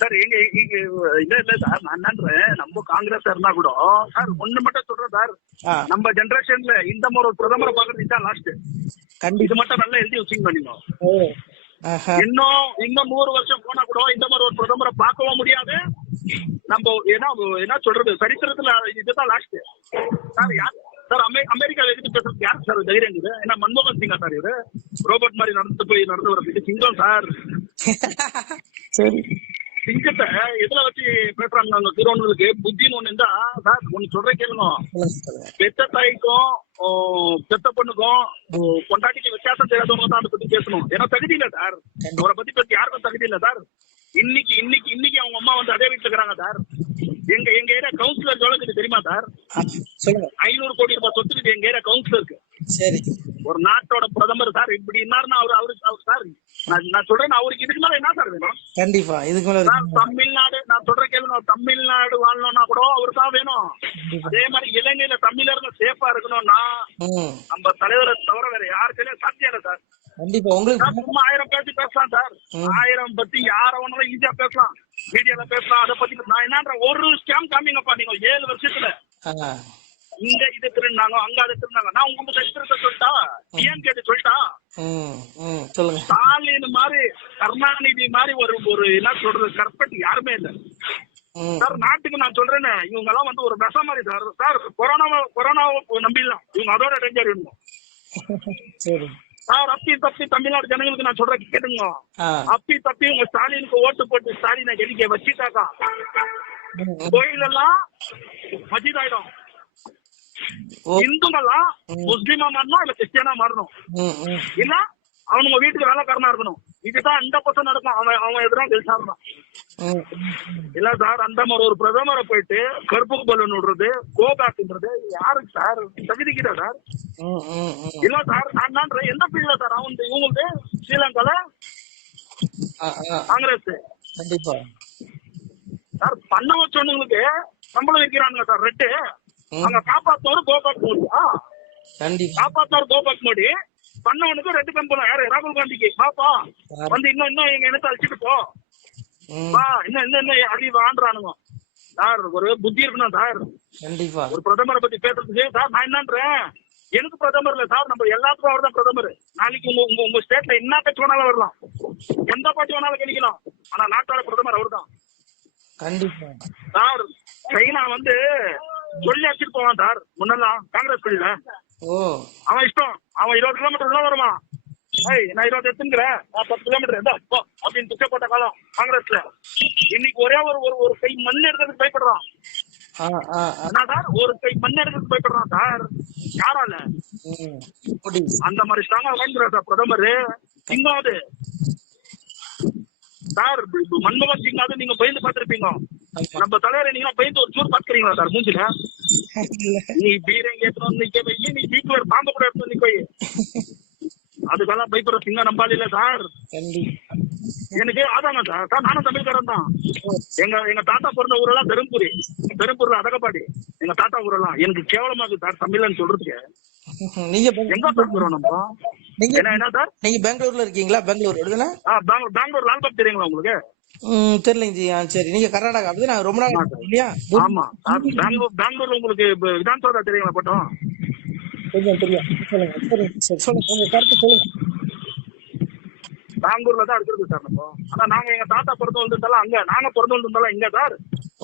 Sir எங்க இல்ல இல்ல சார் நான் நம்ம காங்கிரஸ் இருந்தா கூட சார் ஒண்ணு மட்டும் சொல்றேன் சார். நம்ம ஜெனரேஷன்ல இந்த மாதிரி ஒரு பிரதமரை பாக்குறது இதுதான் லாஸ்ட் இது மட்டும் நல்லா எழுதி வச்சுங்க நீங்க. இன்னும் இன்னும் நூறு வருஷம் போனா கூட இந்த மாதிரி ஒரு பிரதமரை பார்க்கவும் முடியாது. நம்ம என்ன என்ன சொல்றது சரித்திரத்துல இதுதான் லாஸ்ட் சார் யார் சார் அமெ அமெரிக்கா எதிர்த்து பேசுறது? யார் சார் தைரியம் இருக்குது? ஏன்னா மன்மோகன் சிங்கா சார் இவரு? ரோபோட் மாதிரி நடந்து போய் நடந்து வரதுக்கு சிங்கம் சார். சரி. சிங்கத்தை எதுல வச்சு பேசுறாங்க திருவண்ணூருக்கு புத்தின்னு ஒண்ணு இருந்தா சார் ஒண்ணு சொல்றேன் கேளுங்க. பெத்த தாய்க்கும் பெத்த பொண்ணுக்கும் ஓ, பொண்டாட்டிக்கு வித்தியாசம் தெரியாதவங்க தான் அதை பத்தி பேசணும். ஏன்னா தகுதி இல்ல சார் அவரை பத்தி பேச யாருக்கும் தகுதி இல்ல சார் இன்னைக்கு இன்னைக்கு இன்னைக்கு அவங்க அம்மா வந்து அதே வீட்டுல இருக்கிறாங்க சார் எங்க எங்க ஏரியா கவுன்சிலர் எவ்வளவு தெரியுமா சார் ஐநூறு கோடி ரூபாய் சொத்துக்கு எங்க ஏரியா கவுன்சிலருக்கு சரி. ஒரு நாட்டோட பிரதமர் சார் இப்படி இருந்தாருன்னா அவர் அவரு அவர் சார் நான் நான் சொல்றேன் அவருக்கு இதுக்கு மேல என்ன சார் வேணும்? கண்டிப்பா இதுக்கு மேல தமிழ்நாடு நான் சொல்றேன் கேளுங்க தமிழ்நாடு வாழணும்னா கூட அவருக்கு தான் வேணும். அதே மாதிரி இலங்கையில தமிழர்கள் சேஃபா இருக்கணும்னா நம்ம தலைவரை தவிர வேற யாருக்குமே சாத்தியம் இல்லை சார். கண்டிப்பா உங்களுக்கு சும்மா ஆயிரம் பேசி பேசலாம் சார். ஆயிரம் பத்தி யார ஒன்னாலும் ஈஸியா பேசலாம். மீடியால பேசலாம். அதை பத்தி நான் என்னன்ற ஒரு ஸ்கேம் காமிங்கப்பா நீங்க ஏழு வருஷத்துல. இங்க இது திருநாங்க அங்க அது திருநாங்க நான் உங்களுக்கு சரித்திரத்தை சொல்லிட்டா? ஏன் கேட்டு சொல்லிட்டா? சொல்லுங்க. ஸ்டாலின் மாதிரி கருணாநிதி மாதிரி ஒரு ஒரு என்ன சொல்றது கற்பட் யாருமே இல்ல. சார் நாட்டுக்கு நான் சொல்றேன்னு இவங்க எல்லாம் வந்து ஒரு விஷம் மாதிரி சார். சார் கொரோனாவை கொரோனாவை நம்பிடலாம். இவங்க அதோட டேஞ்சர் இருக்கும் சரி. அப்பி தப்பி தமிழ்நாடு ஜனங்களுக்கு நான் சொல்றேன் கேட்டுங்க. அப்பி தப்பி உங்க ஸ்டாலினுக்கு ஓட்டு போட்டு ஸ்டாலினை எதிர்க்க வச்சுட்டாக்கா? ம், ம். இந்துங்கெல்லாம் முஸ்லீமா மாறணும் இல்ல கிறிஸ்டியனா மாறணும். இல்ல அவனுங்க வீட்டுக்கு வேலைக்காரனா இருக்கணும். இதுதான் இந்த பக்கம் நடக்கும். அவன் அவன் எதிராக கெலிச்சாருதான் ம் இல்ல சார் அந்த மாதிரி ஒரு பிரதமரை போயிட்டு கருப்பு பலூன் விடுறது கோபேக்ன்றது யாருக்கு சார்? தகுதிக்குதா சார்? இல்ல சார் நான் எந்த ஃபீல்ட்ல சார்? அவன் இவங்களுக்கு ஸ்ரீலங்கால காங்கிரஸ். கண்டிப்பா. சார் பண்ண வச்சவனுங்களுக்கு சம்பளம் வைக்கிறானுங்க சார் ரெட்டு. ம். அங்க காப்பாத்தவர் கோபாக் மோடி. கண்டிப்பா. காப்பாத்தவர் கோபாக் மோடி. பண்ணவனுக்கு ரெட்டு கம்பெனி யாரு? ராகுல் காந்திக்கு. பாப்பா வந்து இன்னும் இன்னும் எங்க இனத்தை அழிச்சிட்டு போ. வா இன்னும் இன்னும் இன்னும் அடி வாண்டுறானுங்க சார் ஒரு புத்தி இருக்கணும் சார். கண்டிப்பா. ஒரு பிரதமரை பத்தி பேசுறதுக்கு சார் நான் என்னன்றேன். எனக்கு பிரதமர் இல்ல சார். நம்ம எல்லாத்துக்கும் அவர் தான் பிரதமர். நாளைக்கு உங்க உங்க உங்க ஸ்டேட்ல என்ன கட்சி வேணாலும் வரலாம். எந்த பார்ட்டி வேணாலும் கிடைக்கலாம் ஆனா நாட்டோட பிரதமர் அவர் தான் கண்டிப்பா. சார் சைனா வந்து சொல்லி அடிச்சிட்டு போவான் சார். முன்னெல்லாம் காங்கிரஸ் பள்ளியில அவன் இஷ்டம். அவன் இருபது கிலோமீட்டர் உள்ள வருவான். ஏய் நான் இருபது எடுத்துக்கிறேன் நான் பத்து கிலோமீட்டர் எந்த போ அப்படின்னு துக்கப்பட்ட காலம் காங்கிரஸ்ல. இன்னைக்கு ஒரே ஒரு ஒரு ஒரு கை மண் எடுக்கிறதுக்கு பயப்படுறான். என்ன சார்? ஒரு கை மண் எடுக்கிறதுக்கு பயப்படுறான் சார். யாரால? அந்த மாதிரி ஸ்ட்ராங்கா வாங்கிக்கிறார் சார் பிரதமர். சிங்கம் அது சார் மன்மோகன் சிங் அது நீங்க பயந்து பார்த்திருப்பீங்க. நம்ம தலைவரை நீங்க பயந்து ஒரு சூர் பாத்துக்கிறீங்களா சார்? மூஞ்சில? நீ பீரங்க ஏத்தணும் நிக்க வை. நீ வீட்டுல பாம்பு கூட எடுத்து நிக்க வை. அதுக்கெல்லாம் பயப்படுற சிங்க நம்பாளி இல்ல சார். எனக்கு ஆதாங்க சார்? சார் நானும் தமிழ்காரன் தான். எங்க எங்க தாத்தா பிறந்த ஊரெல்லாம் பெரும்புரி. பெரும்பூர்ல அதகப்பாடி எங்க தாத்தா ஊரெல்லாம். எனக்கு கேவலமா இருக்கு சார் தமிழ்னு சொல்றதுக்கு. நீங்க எங்க போறோம் நம்ம? நீங்க என்ன என்ன சார்? நீங்க பெங்களூர்ல இருக்கீங்களா? பெங்களூர் பெங்களூர் லால்பாக் தெரியுங்களா உங்களுக்கு? ம் தெரியலங்க ஜி ஆ சரி நீங்க கர்நாடகா அப்படி நான் ரொம்ப நாள் இல்லையா? ஆமா. பெங்களூர் பெங்களூர்ல உங்களுக்கு விதான்சௌதா தெரியுங்களா பட்டம்? தெரியும் தெரியும். சொல்லுங்க சரி சரி சொல்லுங்க. உங்க கருத்து சொல்லுங்க. பெங்களூர்ல தான் இருக்கிறது சார் நம்ம. ஆனா நாங்க எங்க தாத்தா பிறந்து வந்திருந்தாலும் அங்க நாங்க பிறந்து வந்திருந்தாலும் இங்க சார்.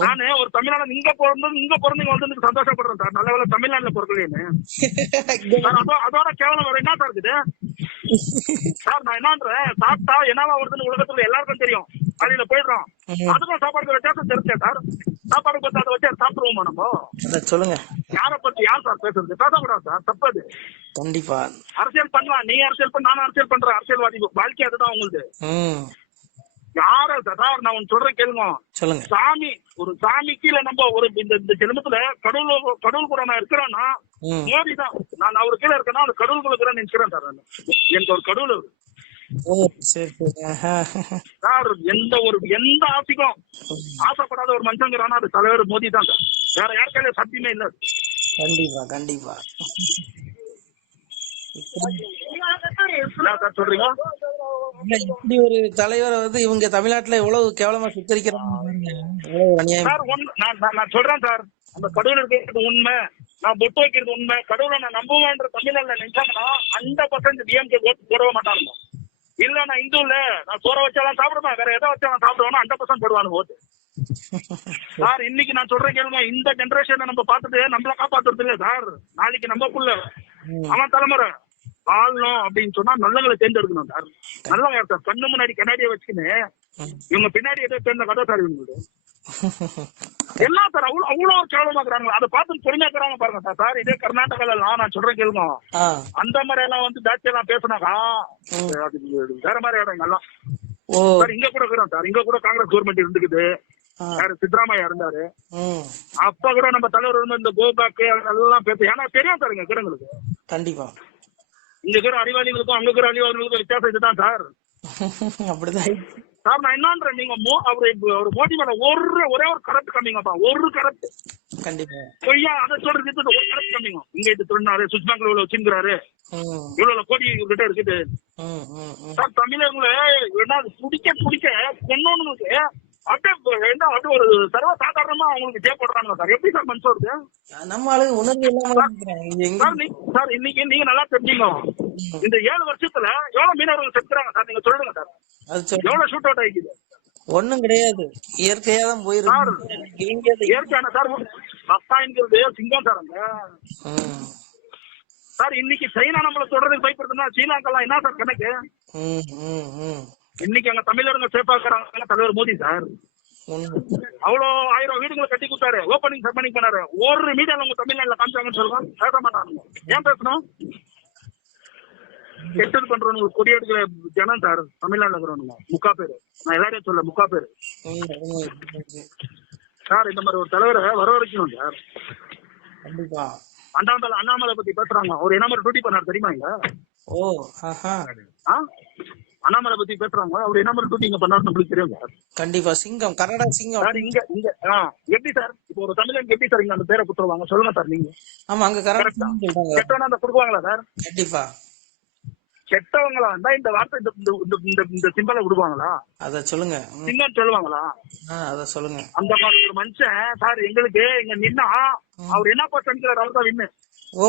நானு ஒரு தமிழ்நாடு இங்க பிறந்து இங்க பிறந்து இங்க வந்ததுக்கு சந்தோஷப்படுறேன் சார். நல்ல வேலை தமிழ்நாட்டுல பிறக்கலையேன்னு அதோட கேவலம் வேற என்ன சார் இருக்குது? சார் நான் என்னன்றேன் சாப்பிட்டா என்னவா வருதுன்னு உலகத்துல எல்லாருக்கும் தெரியும். காலையில போயிடுறோம். அதுக்கும் சாப்பாடுக்கு வித்தியாசம் தெரிஞ்சேன் சார். சாப்பாடு பத்தி அதை வச்சு சாப்பிடுவோமா நம்ம? சொல்லுங்க. யாரை பத்தி யார் சார் பேசுறது? பேசக்கூடாது சார்? தப்பு அது. கண்டிப்பா. அரசியல் பண்ணலாம். நீ அரசியல் பண்ண நானும் அரசியல் பண்றேன். அரசியல்வாதி வாழ்க்கை அதுதான் உங்களுக்கு யார? சார் நான் ஒன்னு சொல்றேன் கேளுங்க. சொல்லுங்க. சாமி ஒரு சாமி கீழே நம்ம ஒரு இந்த இந்த ஜென்மத்துல கடவுள் கடவுள் கூட நான் இருக்கிறேன்னா மோடி தான் நான் அவர் கீழே இருக்கேன்னா அந்த கடவுள் கூட நினைக்கிறேன் சார் எனக்கு ஒரு கடவுள். ஓ சரி சரி. ஆஹா. சார் எந்த ஒரு எந்த ஆசைக்கும் ஆசைப்படாத ஒரு மனுஷங்கிறானா அது தலைவர் மோடி தான் சார் வேற யார் கையில சத்தியமே இல்ல கண்டிப்பா கண்டிப்பா. என்ன சார் சொல்றீங்க? இல்ல, இப்படி ஒரு தலைவரை வந்து இவங்க தமிழ்நாட்டுல எவ்வளவு கேவலமா சித்தரிக்கிறாங்க பாருங்க. எவ்வளவு அநியாயம். சார் ஒண்ணு நான் நான் நான் சொல்றேன் சார். அந்த கடவுள் இருக்கிறது உண்மை. நான் பொட்டு வைக்கிறது உண்மை. கடவுளை நான் நம்புவேன்ற தமிழ்நாட்டுல நினைச்சாங்கன்னா ஹண்ட்ரட் பர்சன்ட் டிஎம்கே ஓட்டு போடவே மாட்டாங்க. நான் இந்து இல்ல நான் சோற வச்சாலும் சாப்பிடுவேன் வேற எதை வச்சாலும் சாப்பிடுவேன் ஹண்ட்ரட் பர்சன்ட் போடுவானு ஓட்டு சார் இன்னைக்கு நான் சொல்றேன் கேளுங்க இந்த ஜெனரேஷனை நம்ம பார்த்துட்டு நம்மள காப்பாத்துறது இல்ல சார் நாளைக்கு நம்ம புள்ள. அவன் தலைமுறை வாழணும் அப்படின்னு சொன்னா நல்லவங்களை தேர்ந்தெடுக்கணும் சார் நல்லவங்க யார் சார் கண்ணு முன்னாடி கண்ணாடியை வச்சுக்கின்னு. இவங்க பின்னாடி எதோ சேர்ந்த கதை சார் இவங்களுக்கு என்ன சார் அவ்வளவு அவ்வளவு கேவலமாக்குறாங்க அதை பார்த்து பொறுமையாக்குறாங்க பாருங்க சார். சார் இதே கர்நாடகால நான் சொல்றேன் கேளுங்க. அந்த மாதிரி எல்லாம் வந்து தாட்சி எல்லாம் பேசினாக்கா அது வேற மாதிரி இடம் எல்லாம். சார் இங்க கூட இருக்கிறோம் சார். இங்க கூட காங்கிரஸ் கவர்மெண்ட் இருந்துக்குது. யாரு? சித்தராமையா இருந்தாரு. அப்ப கூட நம்ம தலைவர் இந்த கோபேக் அதெல்லாம் பேச ஏன்னா தெரியும் சார் இங்க இருக்கிறவங்களுக்கு. கண்டிப்பா. இங்க இருக்கிற அறிவாளிகளுக்கும் அங்க இருக்கிற அறிவாளிகளுக்கும் வித்தியாசம் இதுதான் சார். அப்படிதான். சார் நான் என்னன்றேன் நீங்க மோ- அவரு ஒரு மோடி மேல ஒரு ஒரே ஒரு கரெக்ட் கம்மிங்கப்பா ஒரு கரெக்ட் கண்டிப்பா. பொய்யா அதை சொல்றது ஒரு கரெக்ட் கம்மிங்க இங்க இது திருநாரு சுவிஸ் பேங்க்ல இவ்வளவு வச்சுங்கிறாரு ம், இவ்வளவு கோடி இவர்கிட்ட இருக்குது. சார் தமிழர்களை என்ன பிடிக்க பிடிக்க கொன்னவனுக்கு அப்படியே என்ன அப்படியே ஒரு சர்வ சாதாரணமா அவங்களுக்கு ஜெய போடுறாங்க சார்? எப்படி சார் மனுஷன் வருது? நம்ம உணர்வு இல்லாம சார் இன்னைக்கு நீங்க நல்லா தெரிஞ்சுங்க இந்த ஏழு வருஷத்துல எவ்வளவு மீனவர்கள் செத்துறாங்க சார்? நீங்க சொல்லுங்க சார். எவ்வளவு ஷூட் அவுட் ஆகிக்குது ஒண்ணும் கிடையாது. இயற்கையா தான் போயிருக்கு. இயற்கையான சார்? ரசாயன்கிறது சிங்கம் சார் அங்க. சார் இன்னைக்கு சைனா நம்மள தொடர்றதுக்கு பயப்படுதுன்னா ஸ்ரீலங்காலாம் என்ன சார் கணக்கு. இன்னைக்கு அங்க தமிழருங்க சேஃபா இருக்கிறாங்க தலைவர் மோடி சார். அவ்வளோ ஆயிரம் வீடுகளை கட்டி கொடுத்தாரு. ஓப்பனிங் செப்பனிங் பண்ணாரு. ஒரு மீடியால உங்க தமிழ்நாட்டுல காமிச்சாங்கன்னு சொல்லுவாங்க பேச மாட்டாங்க ஏன் பேசணும்? கெட்டது பண்றவங்க கொடி எடுக்கிற ஜனம் சார் தமிழ்நாட்டுல இருக்கிறவங்க முக்கா பேரு. நான் எல்லாரையும் சொல்ல முக்கா பேரு. சார் இந்த மாதிரி ஒரு தலைவரை வரவழைக்கணும் சார். கண்டிப்பா. அண்ணாமலை அண்ணாமலை பத்தி பேசுறாங்க. அவர் என்ன மாதிரி டியூட்டி பண்ணாரு தெரியுமா இங்க? ஓ? அண்ணாமலை பத்தி பேசுறாங்க. அவர் என்ன மாதிரி டியூட்டி இங்க பண்ணாரு நம்மளுக்கு தெரியும் சார். கண்டிப்பா. சிங்கம் கன்னடா சிங்கம். சார் இங்க இங்க எப்படி சார்? இப்போ ஒரு தமிழன் எப்படி சார் இங்க அந்த பேரை கொடுத்துருவாங்க சொல்லுங்க சார் நீங்க. ஆமா அங்க சொல்றாங்க. கெட்டவனா அந்த கொடுப்பாங்களா சார்? கண்டிப்பா. கெட்டவங்களா இருந்தா இந்த வார்த்தை இந்த இந்த- சிம்பலை விடுவாங்களா? அத சொல்லுங்க. சிங்கம் சொல்லுவாங்களா? அத சொல்லுங்க. அந்த மாதிரி ஒரு மனுஷன் சார் எங்களுக்கு இங்க நின்னா அவர் என்ன பர்சன்ட் அவர் தான் வின்னு ஓ.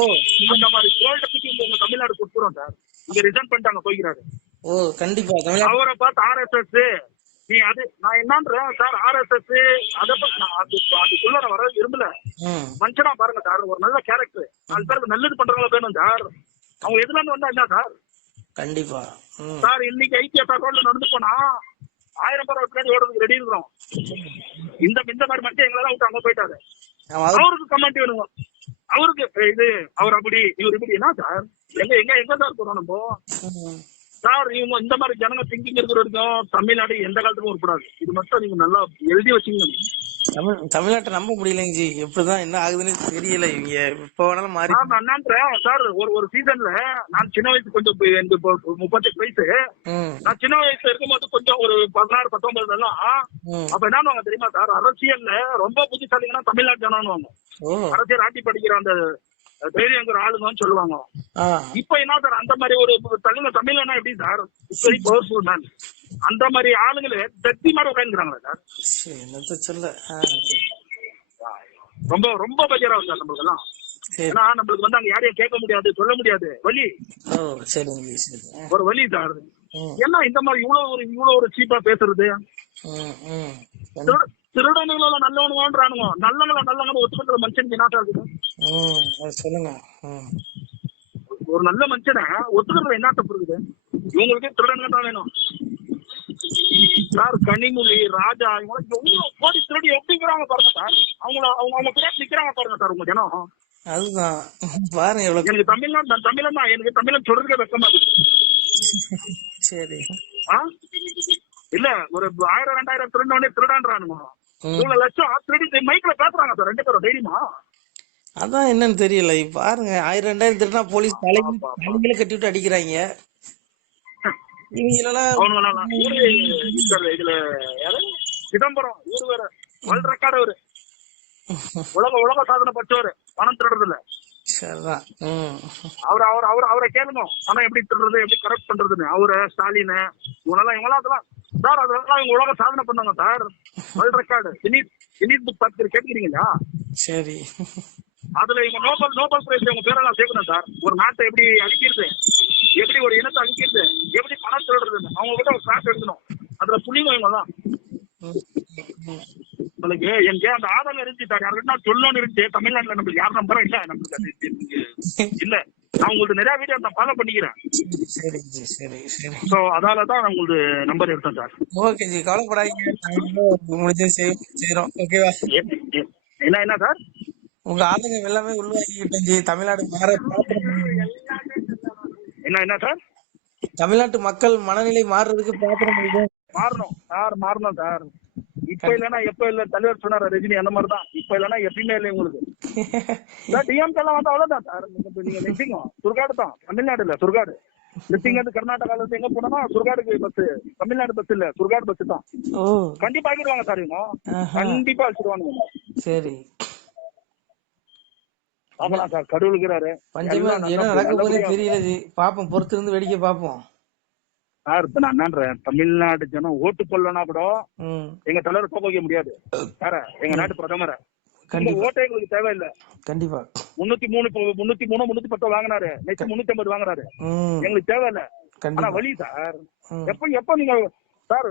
அந்த மாதிரி கோல்ட பத்தி உங்க தமிழ்நாடு கொடுத்துறோம் சார். இங்க ரிசைன் பண்ணிட்டாங்க போய்க்கிறாரு. ஓ கண்டிப்பா. அவரை பார்த்து ஆர்எஸ்எஸ் நீ அது நான் என்னன்றேன் சார் ஆர்எஸ்எஸ் அதை பத்தி நான் அது அதுக்குள்ள நான் வர விரும்பல. மனுஷனா பாருங்க சார் ஒரு நல்ல கேரக்டர் நாலு பேருக்கு நல்லது பண்றவங்க வேணும் சார். அவங்க எதுல இருந்து வந்தா என்ன சார்? கண்டிப்பா. சார் இன்னைக்கு ஐக்கிய ரோட்ல நடந்து போனா ஆயிரம் பேர் பின்னாடி ஓடுறதுக்கு ரெடி இருக்கிறோம். இந்த இந்த மாதிரி மட்டும் எங்களெல்லாம் விட்டு அங்க போயிட்டாரு. அவருக்கு கமெண்ட் வேணுங்க. அவருக்கு இது அவர் அப்படி இவர் இப்படி என்ன சார்? எங்க எங்க எங்க சார் போறோம் நம்ம. சார் இவங்க இந்த மாதிரி ஜனங்க திங்கிங் இருக்கிற வரைக்கும் தமிழ்நாடு எந்த காலத்துக்கும் உருப்படாது. இது மட்டும் நீங்க நல்லா எழுதி வச்சுங்க தமிழ் தமிழ்நாட்டை நம்ப முடியலைங்க ஜி. எப்படிதான் என்ன ஆகுதுன்னு தெரியல இவங்க. இப்ப வேணாலும் மாறி நான் என்னன்றேன் சார் ஒரு ஒரு சீசன்ல நான் சின்ன வயசு கொஞ்சம் எனக்கு முப்பத்தெட்டு வயசு. நான் சின்ன வயசுல இருக்கும்போது கொஞ்சம் ஒரு பதினாறு பத்தொன்பதுல எல்லாம் அப்ப என்ன தெரியுமா சார் அரசியல்ல ரொம்ப புத்திசாலிங்கன்னா தமிழ்நாட்டு ஓ. அரசியல் ஆட்டி படிக்கிற அந்த தைரியங்கிற ஆளுங்கன்னு சொல்லுவாங்க. இப்ப என்ன சார் அந்த மாதிரி ஒரு தமிழ் தமிழ்னா எப்படி சார்? வெரி பவர்ஃபுல் மேன் அந்த மாதிரி ஆளுங்களே தத்தி மாதிரி உட்காந்துக்கிறாங்களா சார். சொல்ல? ரொம்ப ரொம்ப பஜரா சார் நம்மளுக்கு எல்லாம் ஏன்னா நம்மளுக்கு வந்து அங்க யாரையும் கேட்க முடியாது சொல்ல முடியாது. ஆ, ஒரு வலி சார் என்ன இந்த மாதிரி இவ்வளவு ஒரு இவ்வளவு ஒரு சீப்பா பேசுறது. திருடனுங்கள நல்லவனுங்கன்றானுங்க நல்லவங்கள நல்லவங்க ஒத்துக்கிற மனுஷனுக்கு என்ன சார் இருக்குது சொல்லுங்க. ஒரு நல்ல மனுஷனை ஒத்துக்கிறது என்ன தப்பு இருக்குது? இவங்களுக்கு திருடனுங்க தான் வேணும். சார் கனிமொழி ராஜா இவங்க எவ்வளவு கோடி திருடி எப்படிங்கிறாங்க பாருங்க சார். அவங்கள அவங்க அவங்க பின்னாடி நிக்கிறாங்க பாருங்க சார் உங்க ஜனம். அதுதான். பாருங்க எவ்வளவு எனக்கு தமிழ்நாடு நான் தமிழன் தான். எனக்கு தமிழன் சொல்றதுக்கே வெக்கமா இருக்கு சரி. ஆ? இல்ல ஒரு ஆயிரம் ரெண்டாயிரம் திருடனே திருடான்றானுங்க. ம். இவ்வளவு லட்சம் திருடி மைக்ல பேசுறாங்க சார் ரெண்டு பேரும் தைரியமா? அதான் என்னன்னு தெரியல. பாருங்க ஆயிரம் ரெண்டாயிரம் திருடா போலீஸ் தலைகளை தலைகளை கட்டி விட்டு அடிக்கிறாங்க. இவங்களெல்லாம் இதுல சிதம்பரம் ஊரு வேற. வேர்ல்ட் ரெக்கார்டு அவரு. உலக உலக சாதனை பச்சவரு பணம் திருடுறது இல்ல சரிதான். ம். அவர் அவர் அவர் அவரை கேளுங்க. ஆனா எப்படி திருடுறது எப்படி கரெக்ட் பண்றதுன்னு. அவரை ஸ்டாலின் இவங்கெல்லாம் அதெல்லாம். சார் அதெல்லாம் இவங்க உலக சாதனை பண்ணாங்க sir. World record. Guinness Guinness book பார்த்து கேட்கிறீங்களா சரி. அதுல இவங்க நோபல் நோபல் பிரைஸ் இவங்க பேரெல்லாம் சேர்க்கணும் சார். ஒரு நாட்டை எப்படி அழிக்கிறது? எப்படி ஒரு இனத்தை அழிக்கிறது? எப்படி பணம் திருடுறதுன்னு. அவங்க கிட்ட ஒரு கிளாஸ் எடுக்கணும். அதுல புள்ளிங்க இவங்க தான். உங்களுக்கு எங்க அந்த ஆதங்கம் இருந்துச்சு சார். யாருக்கிட்ட சொல்லணும்னு இருந்துச்சு. தமிழ்நாட்டுல நம்மளுக்கு யார் நம்பரும் இல்ல. நம்மளுக்கு இல்ல. நான் உங்களுக்கு நிறைய வீடியோ நான் ஃபாலோ பண்ணிக்கிறேன். சரி ஜி சரி சரி சோ அதனால தான் நான் உங்களுக்கு நம்பர் எடுத்தேன் சார். Okay G. கவலைப்படாதீங்க. நாங்களும் முடிஞ்சது செய்- செய்றோம் ஓகேவா என்ன என்ன சார்? உங்க ஆதங்கம் எல்லாமே உள்வாங்கிக்கிட்டோம் ஜி. தமிழ்நாடு மாற. என்ன என்ன சார்? தமிழ்நாட்டு மக்கள் மனநிலை மாறுறதுக்கு பண்ணுங்க மாறணும் சார் மாறணும் சார். இப்ப இல்லைன்னா எப்ப இல்ல தலைவர் சொன்னாரு ரஜினி அந்த மாதிரி தான். இப்ப இல்லைன்னா எப்பயுமே இல்லை உங்களுக்கு. சார் டிஎம்கே எல்லாம் வந்து அவ்வளவுதான் சார். நீங்க நிச்சீங்க சுடுகாடு தான். தமிழ்நாடு இல்ல சுடுகாடு. நிச்சயங்க இருந்து கர்நாடகால இருந்து எங்க போனோம்னா சுடுகாடுக்கு பஸ் தமிழ்நாடு பஸ் இல்ல சுடுகாடு பஸ் தான். கண்டிப்பா ஆக்கிடுவாங்க சார் இவங்க. கண்டிப்பா வச்சிருவாங்க சரி. பார்க்கலாம் சார் கடவுளுக்குறாரு பஞ்சமே என்ன நடக்க போதே தெரியல ஜி பாப்போம் பொறுத்து இருந்து வேடிக்கை பாப்போம். சார் இப்ப நான் என்னன்றேன் தமிழ்நாடு ஜனம் ஓட்டு போடலனா கூட எங்க தலைவர் போக வைக்க முடியாது. யார எங்க நாட்டு பிரதமரை. ஓட்டே எங்களுக்கு தேவையில்லை. கண்டிப்பா. முன்னூத்தி மூணு முன்னூத்தி மூணு முன்னூத்தி பத்து வாங்கினாரு. நெக்ஸ்ட் முன்னூத்தி ஐம்பது வாங்குறாரு எங்களுக்கு தேவையில்ல. ஆனா வழி சார். எப்ப எப்ப நீங்க சார்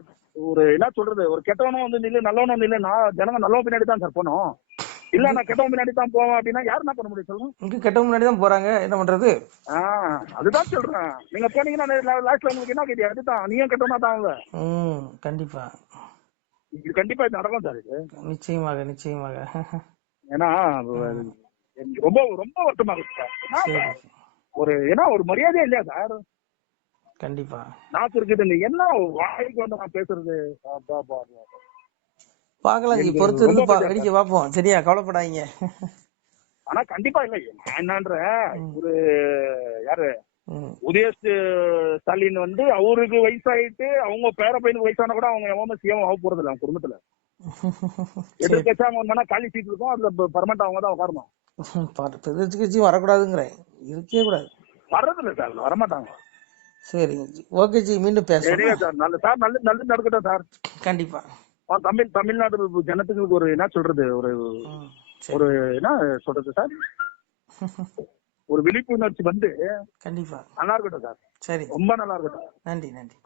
ஒரு என்ன சொல்றது? ஒரு கெட்டவனும் வந்து நில்லு நல்லவனும் நில்லு நான் ஜனங்க நல்லவன் பின்னாடி தான் சார் போனோம் இல்ல நான் கெட்டவன் பின்னாடி தான் போவேன் அப்படின்னா யார் என்ன பண்ண முடியும் சொல்லுங்க? இங்க கெட்ட முன்னாடி தான் போறாங்க. என்ன பண்றது? அதுதான் சொல்றேன். நீங்க போனீங்கன்னா லாஸ்ட்ல உங்களுக்கு என்ன கேட்டியா? அதுதான். நீயும் கெட்டவனா தான் அவங்க கண்டிப்பா. இது கண்டிப்பா இது நடக்கும் சார் இது. நிச்சயமாக நிச்சயமாக. ஏன்னா ரொம்ப ரொம்ப வருத்தமா இருக்கு சார். ஒரு ஏன்னா ஒரு மரியாதையே இல்லையா சார்? கண்டிப்பா. நாக்கு இருக்குது என்ன வாய்க்கு வந்து நான் பேசுறது. பாக்கலாம் எனக்கு பொறுத்து இருந்து. வேடிக்கை பாப்போம். சரியா? கவலைப்படாதீங்க. ஆனா கண்டிப்பா இல்ல. நான் என்னன்ற ஒரு யாரு? உதய ஸ்டாலின் வந்து அவருக்கு வயசாயிட்டு அவங்க பேர பையனுக்கு வயசான கூட அவங்க எவனும் சிஎம் ஆக போறது இல்ல அவங்க குடும்பத்துல. எதிர்கட்சி அவங்க வந்தா காலி சீட் இருக்கும் அதுல பர்மனண்ட் அவங்க தான் உட்காரணும். பார்த்து கட்சி வரக்கூடாதுங்கிறேன். இருக்கவே கூடாது. வர்றது இல்ல சார் வரமாட்டாங்க. சரிங்க. ஓகே ஜி மீண்டும் சரியா சார் நல்ல சார் நல்ல நல்லது நடக்கட்டும் சார். கண்டிப்பா. தமிழ் தமிழ்நாடு ஜனத்துக்கு ஒரு என்ன சொல்றது ஒரு ஒரு என்ன சொல்றது சார்? ஒரு விழிப்புணர்ச்சி வந்து கண்டிப்பா. நல்லா இருக்கட்டும் சார். சரி. ரொம்ப நல்லா இருக்கட்டும். நன்றி நன்றி.